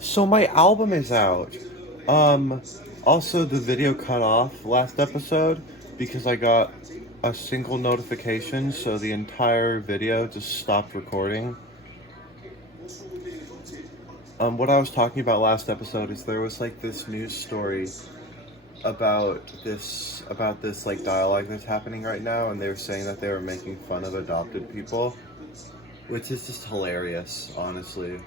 So my album is out. Um, Also the video cut off last episode because I got a single notification, so the entire video just stopped recording. What I was talking about last episode is there was like this news story about this like dialogue that's happening right now, and they were saying that they were making fun of adopted people, which is just hilarious, honestly.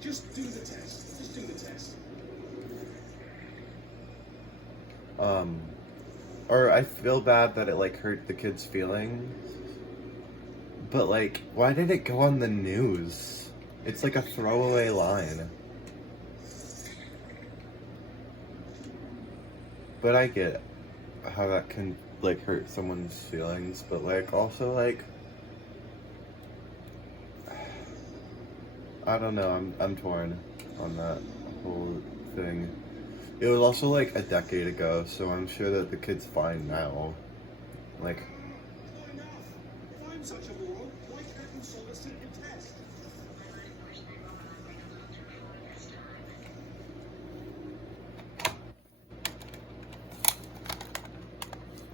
Just do the test. Just do the test. Um, or I feel bad that it like hurt the kid's feelings, but like, why did it go on the news? It's like a throwaway line. But I get how that can like hurt someone's feelings, but like also like I don't know, I'm torn on that whole thing. It was also like a decade ago, so I'm sure that the kid's fine now. Like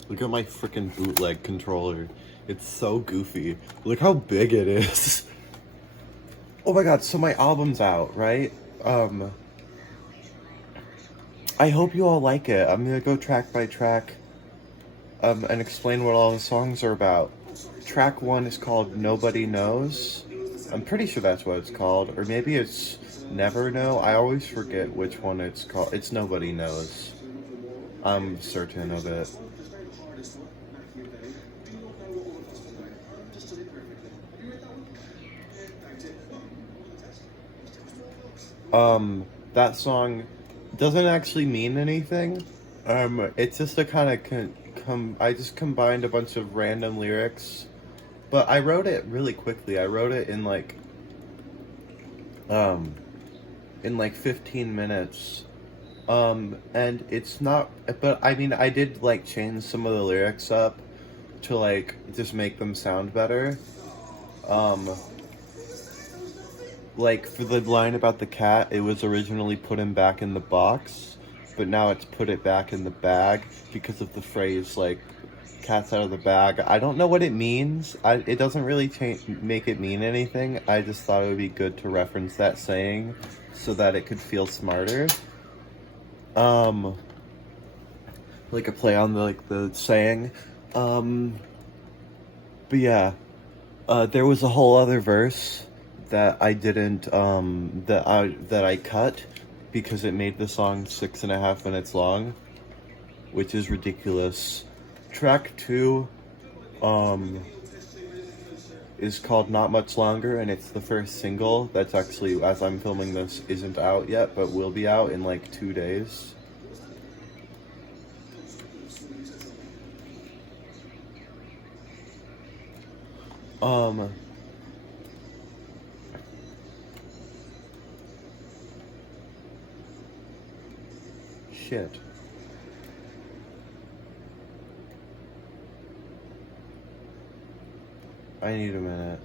look at my freaking bootleg controller. It's so goofy. Look how big it is. Oh my god, so my album's out, right? I hope you all like it. I'm gonna go track by track, and explain what all the songs are about. Track 1 is called Nobody Knows. I'm pretty sure that's what it's called. Or maybe it's Never Know. I always forget which one it's called. It's Nobody Knows. I'm certain of it. That song doesn't actually mean anything. It's just a kind of I just combined a bunch of random lyrics, but I wrote it really quickly. I wrote it in like 15 minutes. And it's not, but I mean, I did like change some of the lyrics up to like just make them sound better. Like for the line about the cat, it was originally put him back in the box, but now it's put it back in the bag because of the phrase like cat's out of the bag. I don't know what it means. It doesn't really make it mean anything. I just thought it would be good to reference that saying so that it could feel smarter. Like a play on the saying. But yeah, there was a whole other verse that I didn't that I cut because it made the song 6.5 minutes long, which is ridiculous. Track 2 is called Not Much Longer, and it's the first single that's actually, as I'm filming this, isn't out yet, but will be out in like 2 days. Shit. I need a minute.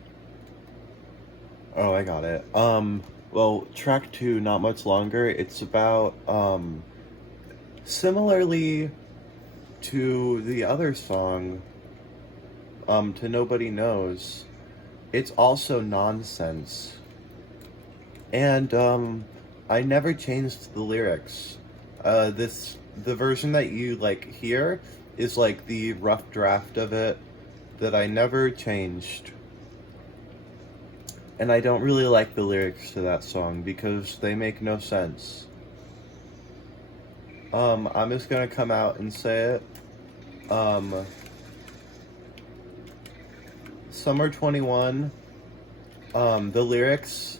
Oh, I got it. Well, track 2, Not Much Longer, it's about, similarly to the other song, to Nobody Knows, it's also nonsense. And, I never changed the lyrics. The version that you, like, hear is, like, the rough draft of it that I never changed. And I don't really like the lyrics to that song because they make no sense. I'm just gonna come out and say it. Summer 21, the lyrics,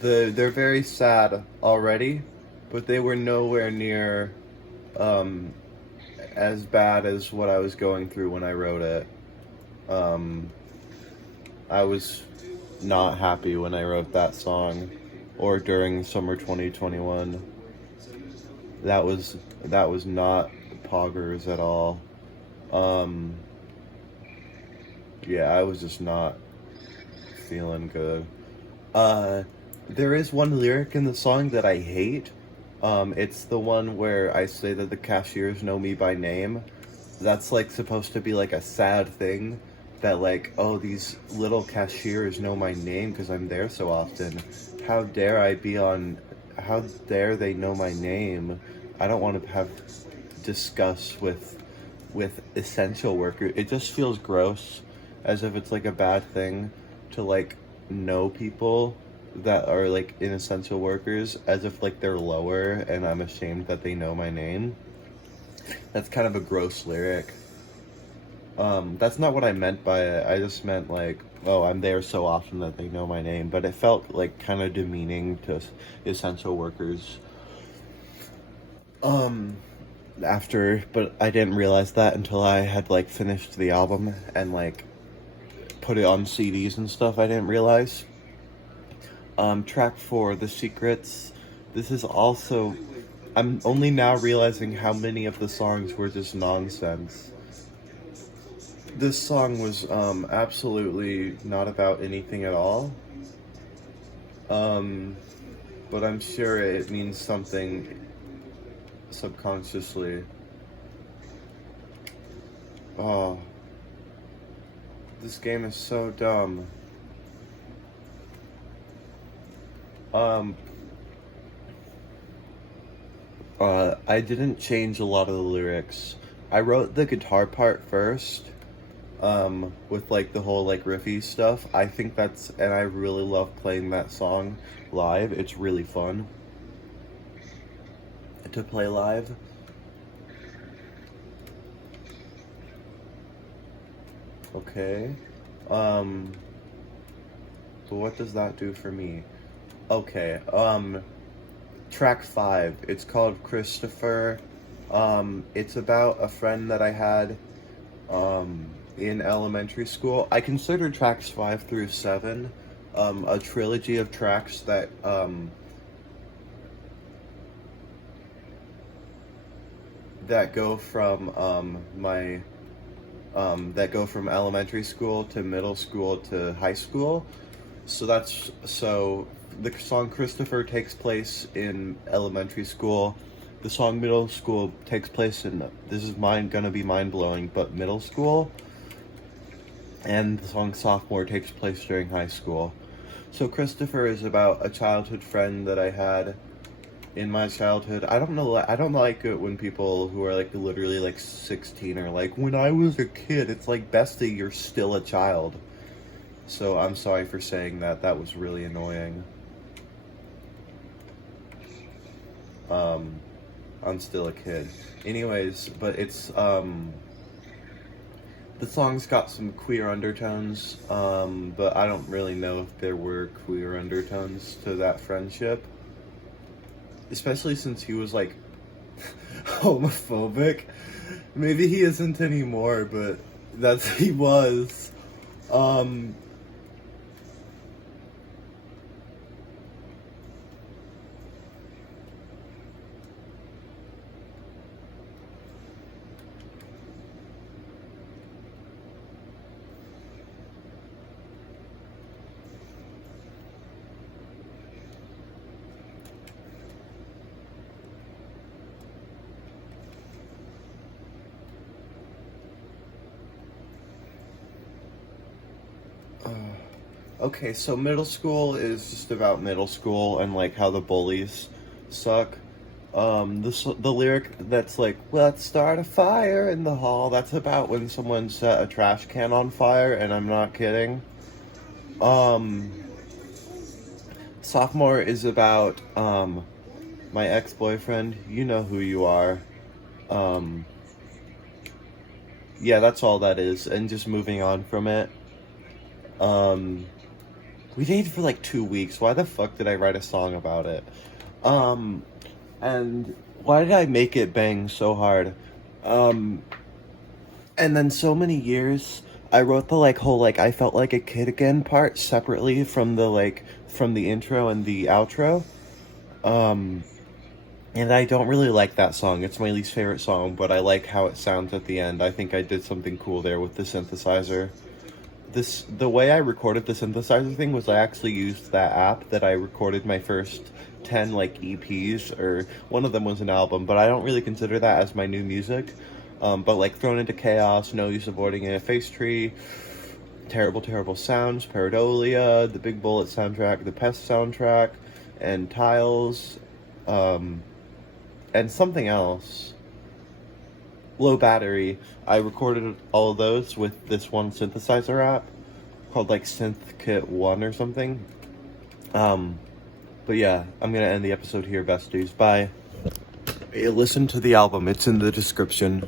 they're very sad already, but they were nowhere near, as bad as what I was going through when I wrote it. I was not happy when I wrote that song, or during summer 2021. That was not poggers at all. Yeah, I was just not feeling good. Uh, there is one lyric in the song that I hate. It's the one where I say that the cashiers know me by name. That's like supposed to be like a sad thing that like, oh, these little cashiers know my name because I'm there so often. How dare I be on, how dare they know my name? I don't want to have discuss with essential workers. It just feels gross, as if it's like a bad thing to like know people that are like in essential workers, as if like they're lower and I'm ashamed that they know my name. That's kind of a gross lyric. That's not what I meant by it. I just meant like, oh, I'm there so often that they know my name. But it felt like kind of demeaning to essential workers. But I didn't realize that until I had like finished the album and like put it on CDs and stuff. I didn't realize. Track 4, The Secrets. This is also, I'm only now realizing how many of the songs were just nonsense. This song was absolutely not about anything at all. But I'm sure it means something subconsciously. Oh, this game is so dumb. I didn't change a lot of the lyrics. I wrote the guitar part first, with like the whole like riffy stuff. I think that's, and I really love playing that song live. It's really fun to play live. Okay. So what does that do for me? Okay, track 5, it's called Christopher. It's about a friend that I had, in elementary school. I consider tracks 5 through 7, a trilogy of tracks that, that go from, that go from elementary school to middle school to high school. So the song Christopher takes place in elementary school. The song Middle School takes place in, this is gonna be mind-blowing, but middle school. And the song Sophomore takes place during high school. So Christopher is about a childhood friend that I had in my childhood. I don't like it when people who are like literally like 16 are like, when I was a kid. It's like, bestie, you're still a child. So I'm sorry for saying that. That was really annoying. I'm still a kid. Anyways, but it's, the song's got some queer undertones, but I don't really know if there were queer undertones to that friendship. Especially since he was, like, homophobic. Maybe he isn't anymore, but he was. Okay, so middle school is just about middle school and like how the bullies suck. The lyric that's like, let's start a fire in the hall, that's about when someone set a trash can on fire, and I'm not kidding. Sophomore is about, my ex-boyfriend, you know who you are. Yeah, that's all that is, and just moving on from it. We dated for like 2 weeks. Why the fuck did I write a song about it? And why did I make it bang so hard? And then so many years, I wrote the like whole like I felt like a kid again part separately from the intro and the outro. And I don't really like that song. It's my least favorite song, but I like how it sounds at the end. I think I did something cool there with the synthesizer. the way I recorded the synthesizer thing was I actually used that app that I recorded my first 10 like EPs, or one of them was an album, but I don't really consider that as my new music. But like Thrown into Chaos, No Use Avoiding It, Face Tree, Terrible Terrible Sounds, Paradolia, the Big Bullet soundtrack, the Pest soundtrack, and Tiles, and something else. Low Battery. I recorded all of those with this one synthesizer app called like SynthKit 1 or something. But yeah, I'm gonna end the episode here, besties. Bye. Hey, listen to the album, it's in the description.